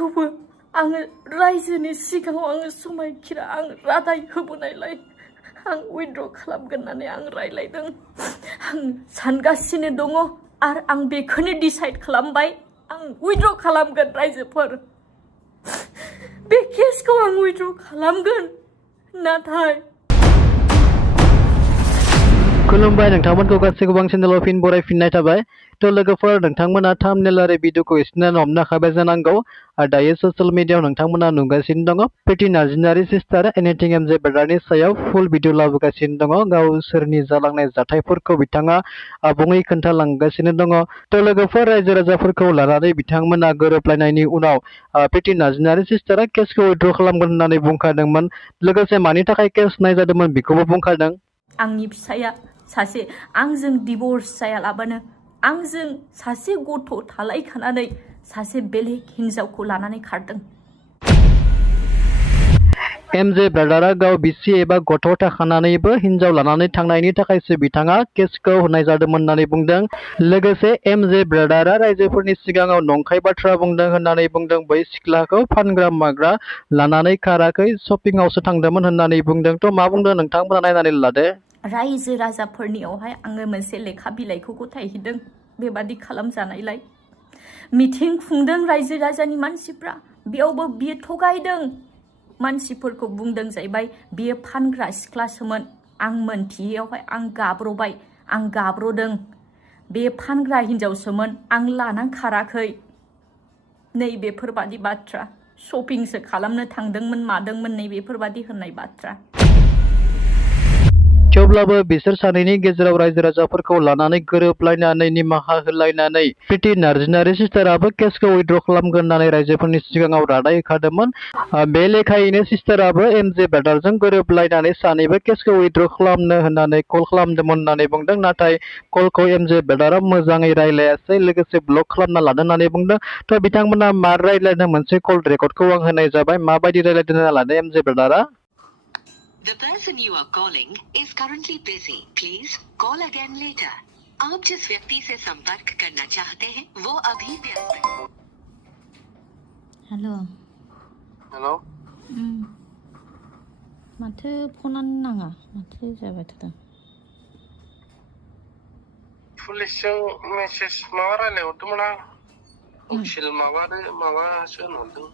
थेवबो आङो रायजोनि सिगाङाव आङो समायखिरा आं रादाय होबोनायलाय आं उइथड्र खालामगोन होननानै आं रायलायदों आं सानगासिनो दङ आरो आं बेखौनो डिसाइड खालामबाय आं उइथड्र खालामगोन रायजोफोर बे केसखौ आं उइथड्र खालामगोन नाथाय खुलुमबाय नोंथांमोनखौ गासैखौबो आं चेनेलाव फिन बरायफिननाय थाबाय थ' लोगोफोर नोंथांमोना थाम्बनेल आरो भिडिअखौ एसे हमनो हाबाय जानांगौ आरो दायो ससियेल मिडियायाव नोंथांमोना नुगासिनो दङ प्रिटि नार्जारिनि सिस्टार एनिथिं एमजे ब्रादारनि सायाव फुल भिडिअ लाबोगासिनो दङ गावसोरनि जालांनाय जाथायफोरखौ बिथाङा आबुङै खोन्थालांगासिनो दङ थ' लोगोफोर रायजो राजाफोरखौ लानानै बिथांमोना गोरोबलायनायनि उनाव प्रिटि नार्जारि सिस्टारा केसखौ उइथड्र खालामगोन होननानै बुंखादोंमोन लोगोसे मानि थाखाय केस नाय जादोंमोन बेखौबो बुंखादों आंनि फिसाया सासे आंजों डिवोर्स जायालाबानो आंजों सासे गथ' थालायखानानै सासे बेलेग हिन्जावखौ लानानै खारदों एमजे ब्रादारा गाव बिसि एबा गथ' थाखानानैबो हिन्जाव लानानै थांनायनि थाखायसो बिथाङा केसखौ होनाय जादोंमोन होननानै बुंदों लोगोसे एमजे ब्रादारा रायजोफोरनि सिगाङाव नंखाय बाथ्रा बुंदों होननानै बुंदों बै सिख्लाखौ फानग्रा माग्रा लानानै खाराखै शपिंआवसो थांदोंमोन होननानै बुंदों थ' मा बुंदों नोंथांमोना नायनानै लादो रायजो राजाफोरनियावहाय आङो मोनसे लेखा बिलाइखौ गथायहैदों बेबादि खालामजानायलाय मिटिं खुंदों रायजो राजानि मानसिफ्रा बेयावबो बियो थगायदों मानसिफोरखौ बुंदों जाहैबाय बियो फानग्रा सिख्लासोमोन आं मोनथियैयावहाय आं गाब्र'बाय आं गाब्र'दों बे फानग्रा हिन्जावसोमोन आं लाना खाराखै नै बेफोरबादि बाथ्रा शपिंसो खालामनो थांदोंमोन मादोंमोन नै बेफोरबादि होननाय बाथ्रा थेवब्लाबो बिसोर सानैनि गेजेराव रायजो राजाफोरखौ लानानै गोरोबलायनानै निमाहा होलायनानै प्रिटि नार्जारि सिस्टाराबो केसखौ उइथड्र खालामगोन होननानै रायजोफोरनि सिगाङाव रादाय होखादोंमोन बे लेखायैनो सिस्टाराबो एमजे ब्रादारजों गोरोबलायनानै सानैबो केसखौ उइथड्र खालामनो होननानै कल खालामदोंमोन होननानै बुंदों नाथाय कलखौ एमजे ब्रादारा मोजाङै रायलायासै लोगोसे ब्लक खालामना लादों होननानै बुंदों थ' बिथांमोना मा रायलायदों मोनसे कल रेकर्डखौ आं होनाय जाबाय माबायदि रायलायदों होनना लादों MJ ब्रादारा The person you are calling is currently busy. Please call again later. आप जिस व्यक्ति से संपर्क करना चाहते हैं वो अभी व्यस्त है। हेलो हेलो माथो फनानो नाङा माथो जाबाय थादों पुलिसजों मेसेज माबा रायलायहरदोंमोन आं उखिल माबासो होनहरदों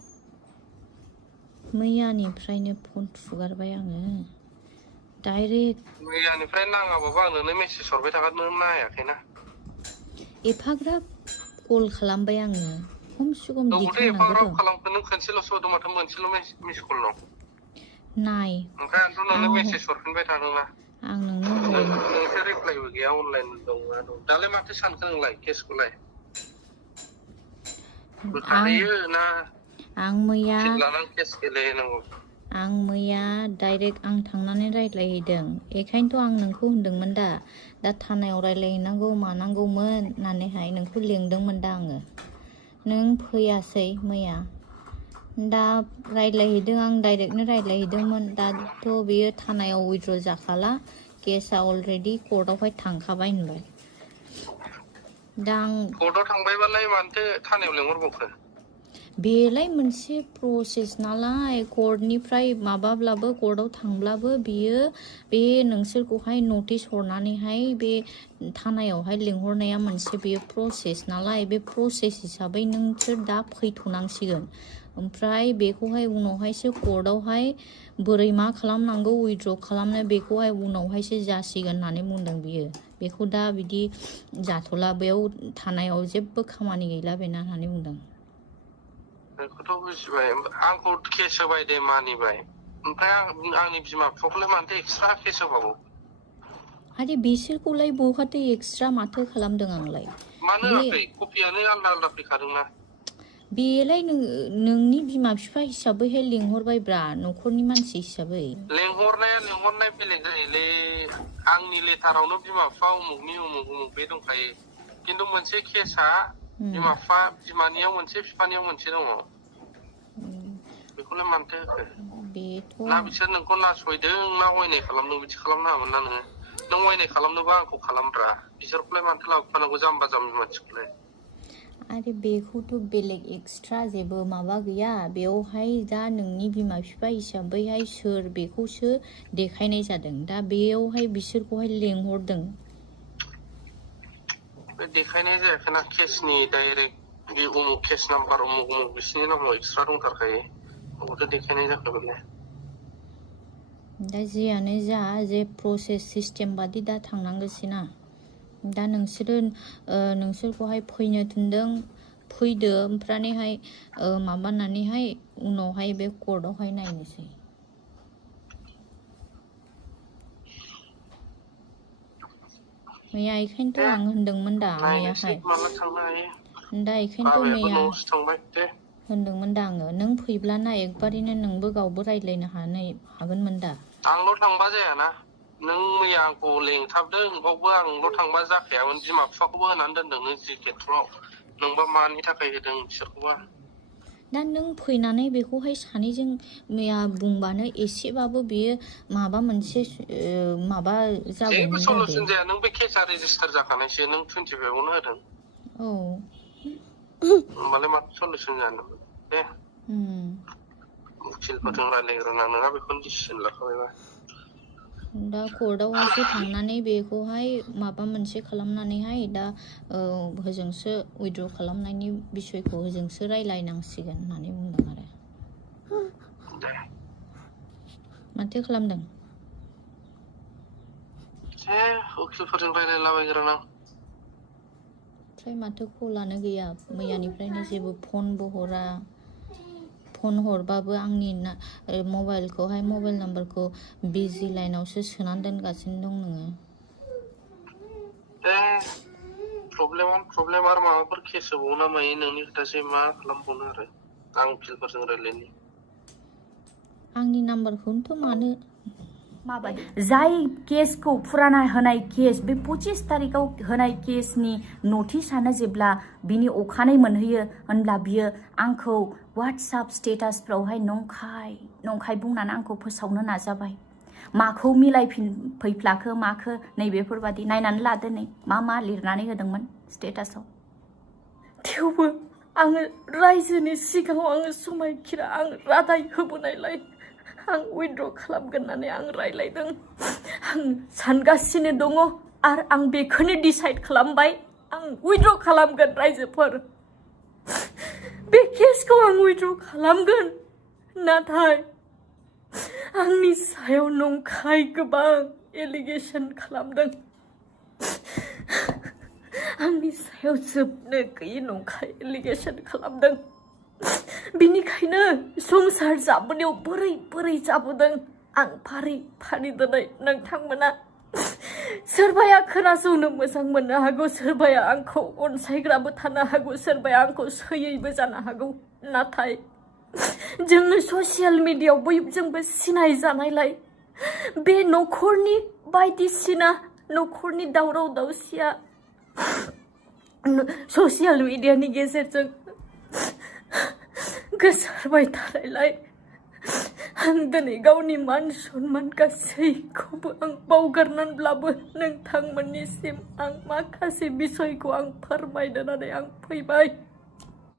मैयानिफ्रायनो फन थुगारबाय आङो डाइरेक्ट मैयानिफ्राय नाङाबाबो आं नोंनो मेसेज हरबाय थागोन नों नायाखैना एफाग्राब कल खालामबाय आङो खमसे खम नोंखौथ' एफाग्राब दिखांनांगौथ' खालामखो नों खनसेल'सो हरदों माथो मोनसेल' मिस कल दं नाय ओमफ्राय आंथ' नोंनो मेसेज हरफिनबाय थादोंना आं नोंनो नोंसो रिप्लाइबो गैया अनलाइन दं दालाय माथो सानखो नोंलाय केसखौलाय बोखारहैयो ना आं मैया लानानै केस गेलेहैनांगौ आं मैया डाइरेक्ट आं थांनानै रायज्लायहैदों बेखायनोथ' आं नोंखौ होनदोंमोन दा थानायाव रायज्लायहैनांगौ मानांगौमोन होननानैहाय नोंखौ लेंदोंमोन दा आङो नों फैयासै मैया दा रायज्लायहैदों आं डाइरेक्टनो रायज्लायहैदोंमोन दाथ' बेयो थानायाव उइथड्र जाखाला केसआ अलरेडि कर्टआवहाय थांखाबाय होनबाय दा आं कर्टआव थांबायबालाय मानोथो थानायाव लेंहरबावखो बेलाय मोनसे प्रसेस नालाय कर्टनिफ्राय माबाब्लाबो कर्टआव थांब्लाबो बियो बे नोंसोरखौहाय नटिस हरनानैहाय बे थानायावहाय लिंहरनाया मोनसे बेयो प्रसेस नालाय बे प्रसेस हिसाबै नोंसोर दा फैथ'नांसिगोन ओमफ्राय बेखौहाय उनावहायसो कर्टआवहाय बोरै मा खालामनांगौ उइथड्र खालामनो बेखौहाय उनावहायसो जासिगोन होननानै बुंदों बियो बेखौ दा बिदि जाथ'ला बेयाव थानायाव जेबो खामानि गैला बेना होननानै बुंदों बेखौथ' बुजिबाय आंखौ केस होबाय दे मानिबाय ओमफ्राय आंनि बिमा बिफाखौलाय मानोथो एक्सट्रा केस होबावो आरे बिसोरखौलाय बहाथो एक्सट्रा माथो खालामदों आंलाय मानो होआखै कपियानो आलदा आलदा फैखादोंना बेलाय नोंनि बिमा बिफा हिसाबैहाय लिंहरबायब्रा न'खरनि मानसि हिसाबै लेंहरनाय बेलेग जायोलै आंनि लेटारावनो बिमा बिफा उमुगनि उमुग बे दंखायो खिन्थु मोनसे केसआ बिमा बिफा बिमानियाव मोनसे बिफानियाव मोनसे दङ बेखौलाय मानोथो होखो ना बिसोर नोंखौ नासयदों ना अयनाय खालामदों बिदि खालामनाङामोन ना नों अयनाय खालामनोबा आंखौ खालामद्रा बिसोरखौलाय मानोथो लाबोफानांगौ जाम्बा जाम्बि मानसिखौलाय आरो बेखौथ' बेलेग एक्सट्रा जेबो माबा गैया बेयावहाय दा नोंनि बिमा बिफा हिसाबैहाय सोर बेखौसो देखायनाय जादों दा बेयावहाय बिसोरखौहाय लेंहरदों बे देखायनाय जायाखैना केसनि डाइरेक्ट बे उमुक केस नाम्बार उमुक उमुक बिसिनि नामाव एक्सट्रा दंथारखायो बेखौथ' देखायनाय जाखागोन दा जियानो जा जे प्रसेस सिस्टेम बादि दा थांनांगोसैना दा नोंसोरखौहाय फैनो थिनदों फैदो ओमफ्रायहाय माबानानैहाय उनावहाय बे कर्टआवहाय नायनोसै मैया इखायनोथ' आं होनदोंमोन दा मैयाहाय दा इखायनोथ' मैया होनदोंमोन दा आङो नों फैब्लाना एकबारैनो नोंबो गावबो रायज्लायनो हागोनमोन दा आंल' थांबा जायाना नों मैया आंखौ लेंथाबदों बावबो आंल' थांबा जाखायामोन बिमा बिफाखौबो होनानै दोनदों नों जि खेथ्रआव नोंबा मानि थाखाय होदों बिसोरखौबा दा नों फैनानै बेखौहाय सानैजों मैया बुंबानो एसेबाबो बेयो माबा मोनसे माबा जागौमोन दा सलुसन जाया नों बे केसा रेजिस्टार जाखानायसो नों 25आवनो होदों औ होमबालाय माथो सलुसन जानो दे उकिलफोरजों रायलायग्रोना नोंहा बेखौनो डिसिसन लाखाबायबा दा कर्टआवहायसो थांनानै बेखौहाय माबा मोनसे खालामनानैहाय दा होजोंसो उइथड्र खालामनायनि बिसयखौ होजोंसो रायलायनांसिगोन होननानै बुंदों आरो माथो खालामदों उकिलफोरजों रायलायलाबायग्रोना ओमफ्राय माथो कलानो गैया मैयानिफ्रायनो जेबो फनबो हरा फन हरबाबो आंनि मबाइलखौहाय मबाइल नाम्बारखौ बिजि लाइनावसो सोनानै दोनगासिनो दं नोङो प्रब्लेम आरो माबाफोर केस होबावना मायो नोंनि खोथासै मा खालामबावनो आरो आं उकिलफोरजों रायलायनि आंनि नाम्बारखौनोथ' मानो माबादि जाय केसखौ फुराना होनाय केस बे 25 तारिखाव होनाय केसनि नटिसानो जेब्ला बिनि अखानायै मोनहैयो होनब्ला बियो आंखौ वाट्सएप स्टेटासफ्रावहाय नंखाय बुंनानै आंखौ फोसावनो नाजाबाय माखौ मिलायफैफ्लाखो माखो नैबेफोरबादि नायनानै लादो नै मा लिरनानै होदोंमोन स्टेटासाव थेवबो आङो रायजोनि सिगाङाव आङो समायखिरा आं रादाय होबोनायलाय आं उइथड्र खालामगोन होननानै आं रायलायदों आं सानगासिनो दङ आरो आं बेखौनो डिसाइड खालामबाय आं उइथड्र खालामगोन रायजोफोर बे केसखौ आं उइथड्र खालामगोन नाथाय आंनि सायाव नंखाय गोबां एलिगेसन खालामदों आंनि सायाव जोबनो गैयै नंखाय एलिगेसन खालामदों बिनिखायनो संसार जाबोनायाव बोरै जाबोदों आं फारि दिनै नोंथांमोना सोरबाया खोनासंनो मोजां मोननो हागौ सोरबाया आंखौ अनसायग्राबो थानो हागौ सोरबाया आंखौ सैयैबो जानो हागौ नाथाय जोङो ससियेल मिडियायाव बयजोंबो सिनाय जानायलाय बे नखरनि बायदिसिना नखरनि दावराव दावसिया ससियेल मिडियानि गेजेरजों गोसारबाय थानायलाय आं दिनै गावनि मान सन्मान गासैखौबो आं बावगारनानैब्लाबो नोंथांमोननिसिम आं माखासे बिसयखौ आं फोरमायनो होननानै आं फैबाय